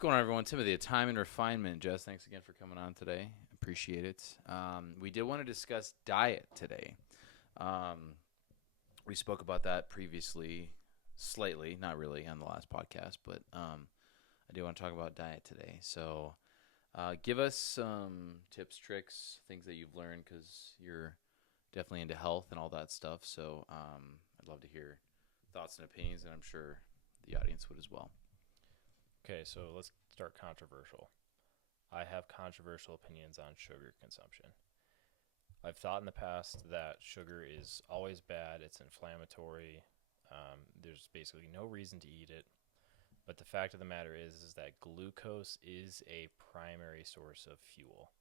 going on, everyone? Timothy, at Time and Refinement. Jess, thanks again for coming on today. Appreciate it. We did want to discuss diet today. Um, we spoke about that previously, slightly, not really on the last podcast, but I do want to talk about diet today. So give us some tips, tricks, things that you've learned because you're definitely into health and all that stuff. So I'd love to hear thoughts and opinions, and I'm sure the audience would as well. Okay, so let's start controversial. I have controversial opinions on sugar consumption. I've thought in the past that sugar is always bad, it's inflammatory, there's basically no reason to eat it. But the fact of the matter is that glucose is a primary source of fuel.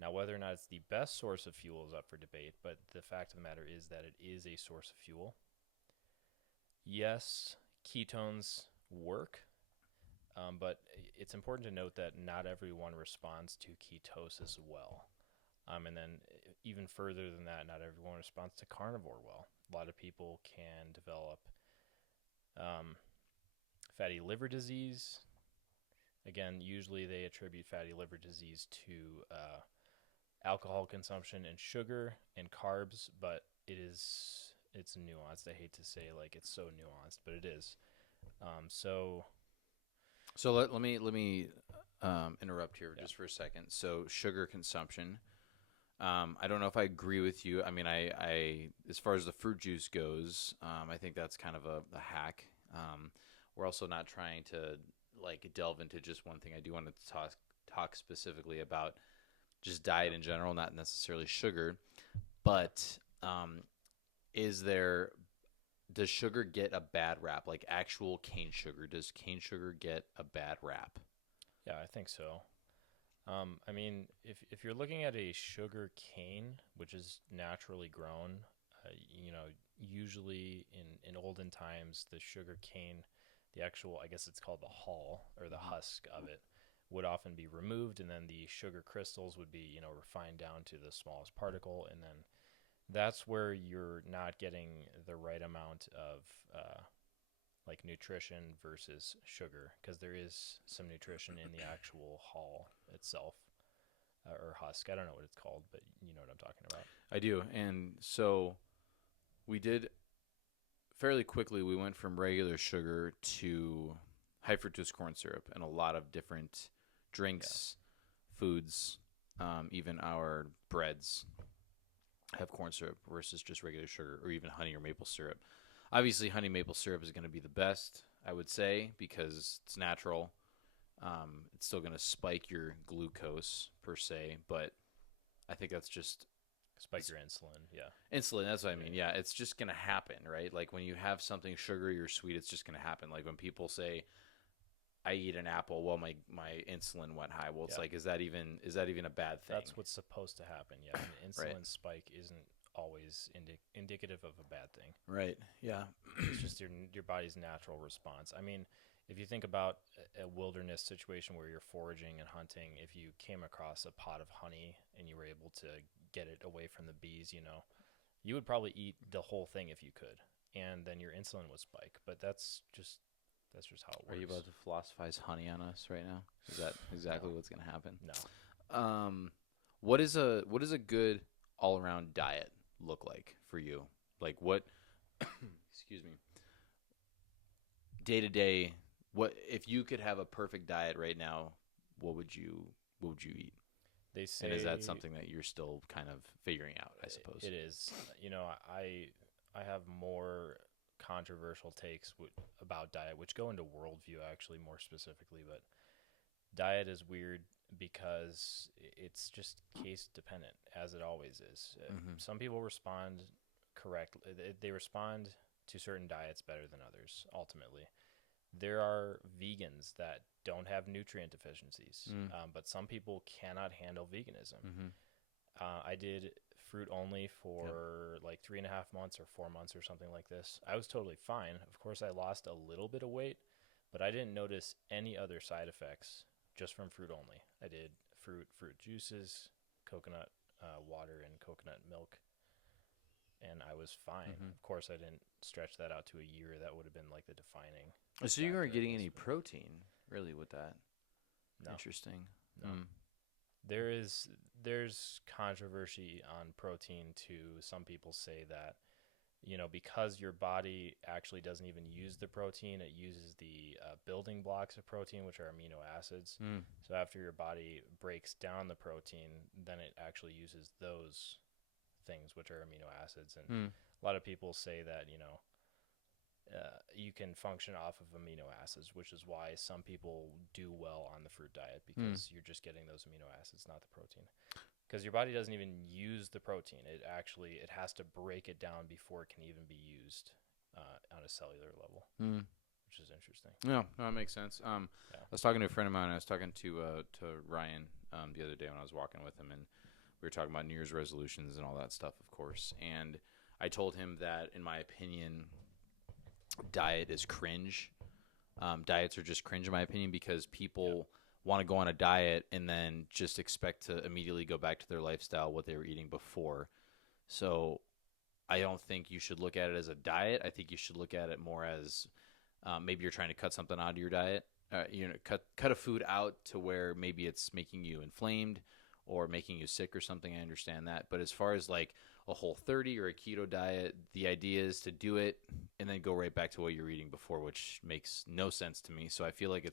Now, whether or not it's the best source of fuel is up for debate, but the fact of the matter is that it is a source of fuel. Yes, ketones work, but it's important to note that not everyone responds to ketosis well. And then even further than that, not everyone responds to carnivore well. A lot of people can develop fatty liver disease. Again, usually they attribute fatty liver disease to alcohol consumption and sugar and carbs, but it's nuanced. I hate to say like it's so nuanced, but it is. So So let me interrupt here just for a second. So sugar consumption. I don't know if I agree with you. I mean, I as far as the fruit juice goes, I think that's kind of a hack. We're also not trying to like delve into just one thing. I do want to talk specifically about just diet in general, not necessarily sugar. But is there does sugar get a bad rap? Like actual cane sugar, does cane sugar get a bad rap? yeah, I think so. I mean, if you're looking at a sugar cane, which is naturally grown, usually in olden times, the sugar cane, the actual, I guess it's called the hull or the husk of it, would often be removed, and then the sugar crystals would be, refined down to the smallest particle, and then that's where you're not getting the right amount of like nutrition versus sugar, because there is some nutrition in the actual hull itself, or husk. I don't know what it's called, but you know what I'm talking about. I do. And so we did fairly quickly, we went from regular sugar to high fructose corn syrup and a lot of different Yeah. drinks, foods, even our breads have corn syrup versus just regular sugar or even honey or maple syrup. Obviously, honey maple syrup is going to be the best, I would say, because it's natural. It's still going to spike your glucose per se, but I think that's just Spike your insulin. Yeah. insulin. That's what I mean. Yeah. Yeah, it's just going to happen, right? Like when you have something sugary or sweet, it's just going to happen. Like when people say, "I eat an apple," well, my insulin went high. Well, it's Yeah. like, is that even a bad thing? That's what's supposed to happen. Yeah. An Right. insulin spike isn't always indicative of a bad thing. Right. Yeah. It's just your body's natural response. I mean, if you think about a wilderness situation where you're foraging and hunting, if you came across a pot of honey and you were able to get it away from the bees, you would probably eat the whole thing if you could, and then your insulin would spike. But that's just how it Are you works. about to philosophize honey on us right now? Is that No, exactly what's going to happen? no. Um, what is a good all around diet look like for you? Like what? Excuse me. Day to day, what if you could have a perfect diet right now? What would you what would you eat? They And is that say something that you're still kind of figuring out? I suppose. it is. I have more controversial takes about diet, which go into worldview actually more specifically. But diet is weird because it's just case dependent, as it always is. Mm-hmm. Some people respond correctly; they respond to certain diets better than others. Ultimately, there are vegans that don't have nutrient deficiencies, but some people cannot handle veganism. Mm-hmm. I did fruit only Yep. for like 3.5 months or 4 months or something like this. I was totally fine. Of course, I lost a little bit of weight, but I didn't notice any other side effects just from fruit only. I did fruit juices, coconut water, and coconut milk, and I was fine. Mm-hmm. Of course, I didn't stretch that out to a year. That would have been like the defining So you factor, aren't I getting guess. any But protein really with that. No, Interesting. no. There's controversy on protein too. Some people say that because your body actually doesn't even use the protein, it uses the building blocks of protein, which are amino acids. Mm. So after your body breaks down the protein, then it actually uses those things, which are amino acids. And Mm. a lot of people say that you can function off of amino acids, which is why some people do well on the fruit diet, because you're just getting those amino acids, not the protein. Because your body doesn't even use the protein. It has to break it down before it can even be used on a cellular level, which is interesting. Yeah, no, that makes sense. I was talking to a friend of mine. I was talking to Ryan the other day when I was walking with him, and we were talking about New Year's resolutions and all that stuff, of course. And I told him that, in my opinion, diet is cringe. Diets are just cringe, in my opinion, because people want to go on a diet and then just expect to immediately go back to their lifestyle, what they were eating before. So I don't think you should look at it as a diet. I think you should look at it more as maybe you're trying to cut something out of your diet. Cut a food out to where maybe it's making you inflamed or making you sick or something. I understand that. But as far as like a Whole30 or a keto diet, the idea is to do it and then go right back to what you're eating before, which makes no sense to me. So I feel like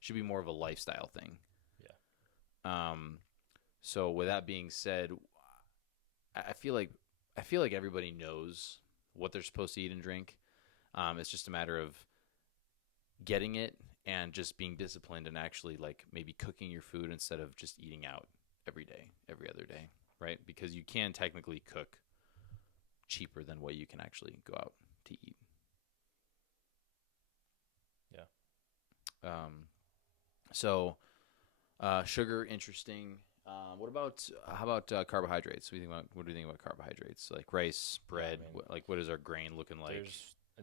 should be more of a lifestyle thing. Yeah. So with that being said, I feel like everybody knows what they're supposed to eat and drink. It's just a matter of getting it and just being disciplined and actually like maybe cooking your food instead of just eating out every day, every other day, right? Because you can technically cook cheaper than what you can actually go out to eat. Yeah. So sugar, interesting. How about carbohydrates? What do you think about carbohydrates? Like rice, bread. What is our grain looking like?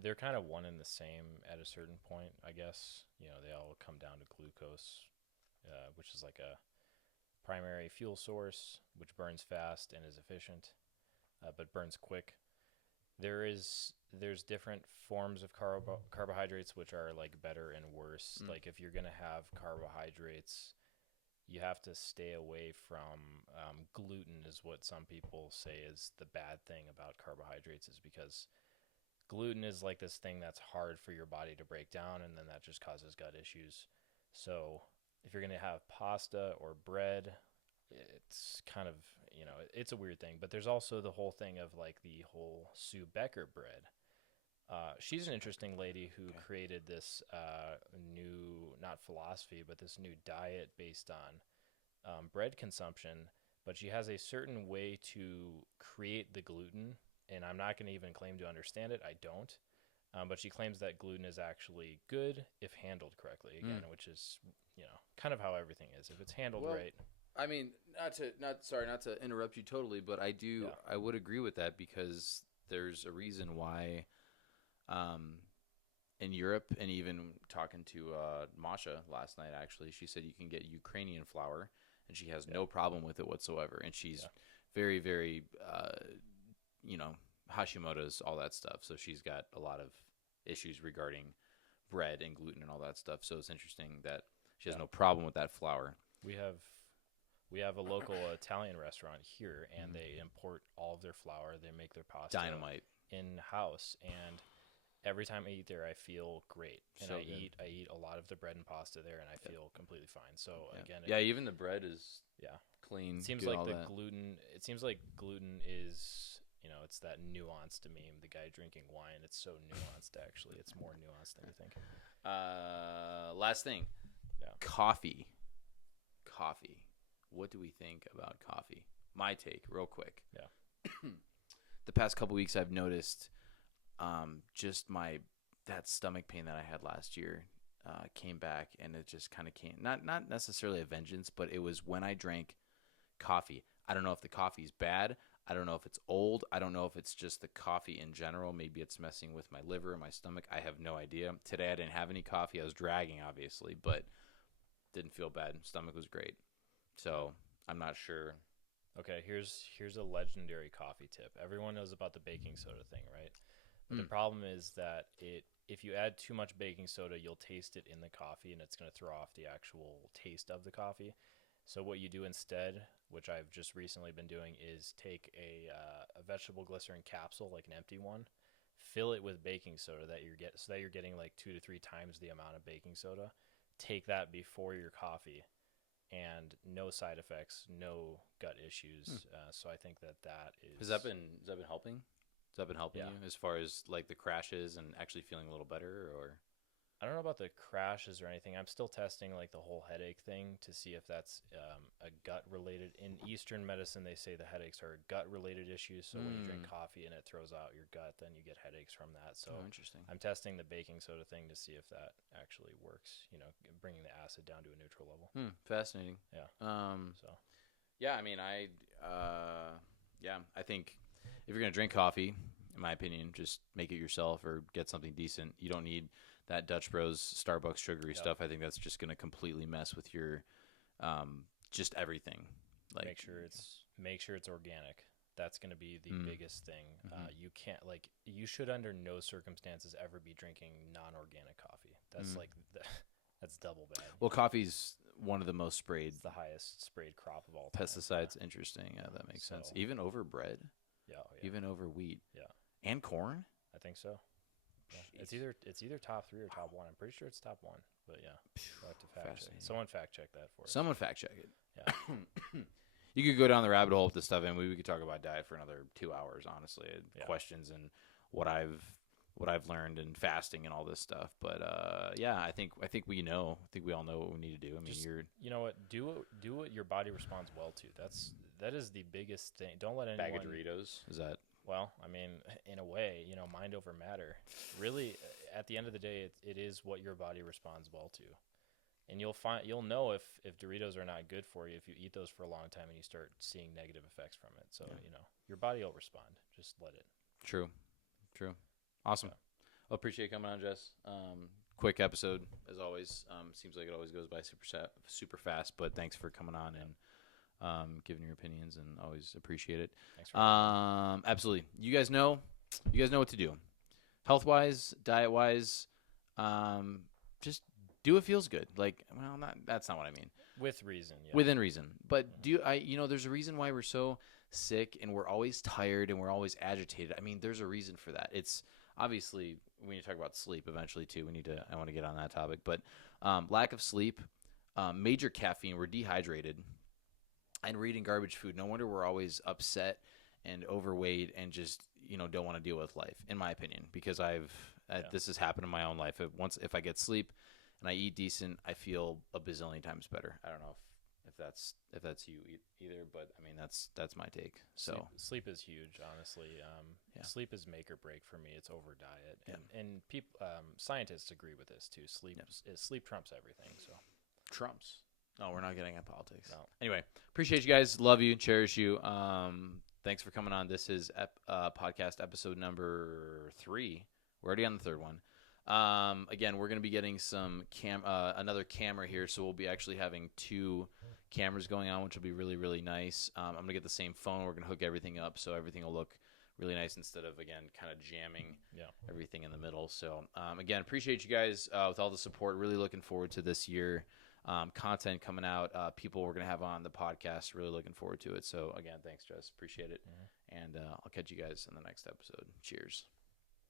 They're kind of one and the same at a certain point, I guess. They all come down to glucose, which is like a primary fuel source, which burns fast and is efficient, but burns quick. There's different forms of carbohydrates which are like better and worse. Like if you're gonna have carbohydrates, you have to stay away from gluten. Is what some people say is the bad thing about carbohydrates, is because gluten is like this thing that's hard for your body to break down, and then that just causes gut issues. So if you're going to have pasta or bread, it's kind of, it's a weird thing. But there's also the whole thing of like the whole Sue Becker bread. She's an interesting lady who created this new, not philosophy, but this new diet based on bread consumption. But she has a certain way to create the gluten, and I'm not going to even claim to understand it. I don't. But she claims that gluten is actually good if handled correctly, again, which is, kind of how everything is. If it's handled right. I mean, not to interrupt you totally, but I would agree with that, because there's a reason why in Europe, and even talking to Masha last night, actually, she said you can get Ukrainian flour, and she has no problem with it whatsoever. And she's very, very, Hashimoto's, all that stuff. So she's got a lot of issues regarding bread and gluten and all that stuff. So it's interesting that she has no problem with that flour. We have a local Italian restaurant here, and they import all of their flour. They make their pasta Dynamite in-house, and every time I eat there, I feel great. And so I eat a lot of the bread and pasta there, and I feel completely fine. So again, even the bread is clean. It seems like gluten. It seems like gluten is, it's that nuanced meme. The guy drinking wine. It's so nuanced. Actually, it's more nuanced than you think. Last thing. Coffee. What do we think about coffee? My take, real quick. The past couple weeks, I've noticed just that stomach pain that I had last year came back, and it just kind of came. Not necessarily a vengeance, but it was when I drank coffee. I don't know if the coffee's bad. I don't know if it's old. I don't know if it's just the coffee in general. Maybe it's messing with my liver and my stomach. I have no idea. Today I didn't have any coffee. I was dragging, obviously, but didn't feel bad. Stomach was great. So I'm not sure. Okay, here's a legendary coffee tip. Everyone knows about the baking soda thing, right? But the problem is that if you add too much baking soda, you'll taste it in the coffee, and it's going to throw off the actual taste of the coffee. So what you do instead, which I've just recently been doing, is take a vegetable glycerin capsule, like an empty one, fill it with baking soda so that you're getting like 2 to 3 times the amount of baking soda. Take that before your coffee, and no side effects, no gut issues. So I think that is. Has that been helping? Has that been helping you as far as like the crashes and actually feeling a little better, or? I don't know about the crashes or anything. I'm still testing like the whole headache thing to see if that's a gut related. In Eastern medicine, they say the headaches are gut related issues. So when you drink coffee and it throws out your gut, then you get headaches from that. So Interesting. I'm testing the baking soda thing to see if that actually works. Bringing the acid down to a neutral level. Fascinating. Yeah. So. Yeah, I mean, I think if you're gonna drink coffee, in my opinion, just make it yourself or get something decent. You don't need that Dutch Bros Starbucks sugary stuff. I think that's just going to completely mess with your just everything. Like make sure it's organic. That's going to be the biggest thing. You should under no circumstances ever be drinking non-organic coffee. That's that's double bad. Well, coffee's one of the most sprayed. It's the highest sprayed crop of all time. Pesticides. Yeah. Interesting. Yeah, that makes sense. Even over bread. Yeah. Even over wheat. Yeah. And corn. I think so. Yeah. It's either top 3 or top 1. I'm pretty sure it's top 1, but yeah, we'll have to fact check. Someone fact check that for us. Someone fact check it. Yeah. You could go down the rabbit hole with this stuff, and we could talk about diet for another 2 hours. Honestly, questions and what I've learned and fasting and all this stuff. But I think we know. I think we all know what we need to do. I mean, you know what? Do what your body responds well to. That is the biggest thing. Don't let anyone. Bag of Doritos. Is that? Well, I mean, in a way, mind over matter. Really, at the end of the day, it is what your body responds well to, and you'll know if Doritos are not good for you if you eat those for a long time and you start seeing negative effects from it. So your body will respond. Just let it. True. Awesome. Yeah. Well, appreciate you coming on, Jess. Quick episode as always. Seems like it always goes by super fast, but thanks for coming on and giving your opinions, and always appreciate it. Thanks for absolutely. You guys know what to do. Health wise, diet wise, just do what feels good. Like, well, that's not what I mean. With reason, yeah. Within reason. But there's a reason why we're so sick and we're always tired and we're always agitated. I mean, there's a reason for that. It's obviously we need to talk about sleep eventually too. I want to get on that topic, but lack of sleep, major caffeine. We're dehydrated. And we're eating garbage food. No wonder we're always upset and overweight and just don't want to deal with life, in my opinion, because this has happened in my own life. If I get sleep and I eat decent, I feel a bazillion times better. I don't know if that's you either, but I mean that's my take. So sleep is huge, honestly. Sleep is make or break for me. It's over diet, and people scientists agree with this too. Sleep trumps everything. So trumps. No, we're not getting into politics. No. Anyway, appreciate you guys. Love you and cherish you. Thanks for coming on. This is podcast episode number 3. We're already on the 3rd one. Again, we're going to be getting some another camera here, so we'll be actually having 2 cameras going on, which will be really, really nice. I'm going to get the same phone. We're going to hook everything up, so everything will look really nice instead of, again, kind of jamming everything in the middle. So, again, appreciate you guys with all the support. Really looking forward to this year. Content coming out, people we're going to have on the podcast. Really looking forward to it. So, again, thanks, Jess. Appreciate it. And I'll catch you guys in the next episode. Cheers.